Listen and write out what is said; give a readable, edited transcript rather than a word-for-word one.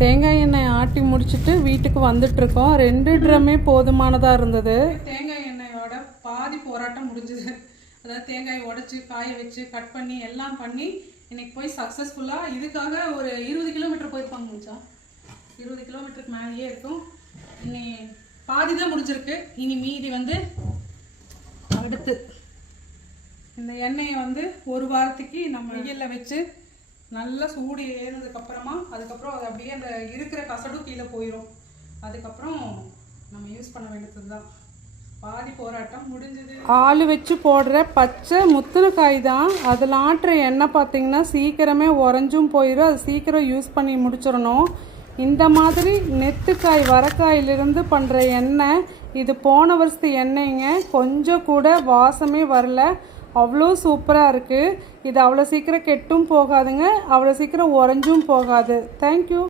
தேங்காய் எண்ணெய் ஆட்டி முடிச்சுட்டு வீட்டுக்கு வந்துட்டுருக்கோம். 2 ட்ரம்மே போதுமானதாக இருந்தது. தேங்காய் எண்ணெயோட பாதி போராட்டம் முடிஞ்சுது. அதாவது தேங்காய் உடச்சி காய வச்சு கட் பண்ணி எல்லாம் பண்ணி இன்னைக்கு போய் சக்ஸஸ்ஃபுல்லாக இதுக்காக ஒரு 20 கிலோமீட்டர் போயிருப்பாங்க முடிச்சா. 20 கிலோமீட்டருக்கு மேலேயே இருக்கும். இனி பாதி தான் முடிஞ்சிருக்கு. இனி மீதி வந்து அடுத்து இந்த எண்ணெயை வந்து ஒரு வாரத்துக்கு நம்ம வெயிலில் வச்சு நல்லா சூடு ஏறினதுக்கப்புறமா அதுக்கப்புறம் அது அப்படியே அந்த இருக்கிற கசடும் கீழே போயிடும். அதுக்கப்புறம் நம்ம யூஸ் பண்ண வேண்டியது தான். பாதி போராட்டம் முடிஞ்சது. ஆள் வச்சு போடுற பச்சை முத்தின காய் தான். அதில் ஆட்டுற எண்ணெய் பார்த்திங்கன்னா சீக்கிரமே உறைஞ்சும் போயிடும். அது சீக்கிரம் யூஸ் பண்ணி முடிச்சிடணும். இந்த மாதிரி நெத்துக்காய் வரக்காயிலிருந்து பண்ணுற எண்ணெய் இது போன வருஷத்து எண்ணெய்ங்க. கொஞ்சம் கூட வாசமே வரல. அவ்வளோ சூப்பராக இருக்குது. இது அவ்வளோ சீக்கிரம் கெட்டும் போகாதுங்க, அவ்வளோ சீக்கிரம் உறைஞ்சும் போகாது. தேங்க்யூ.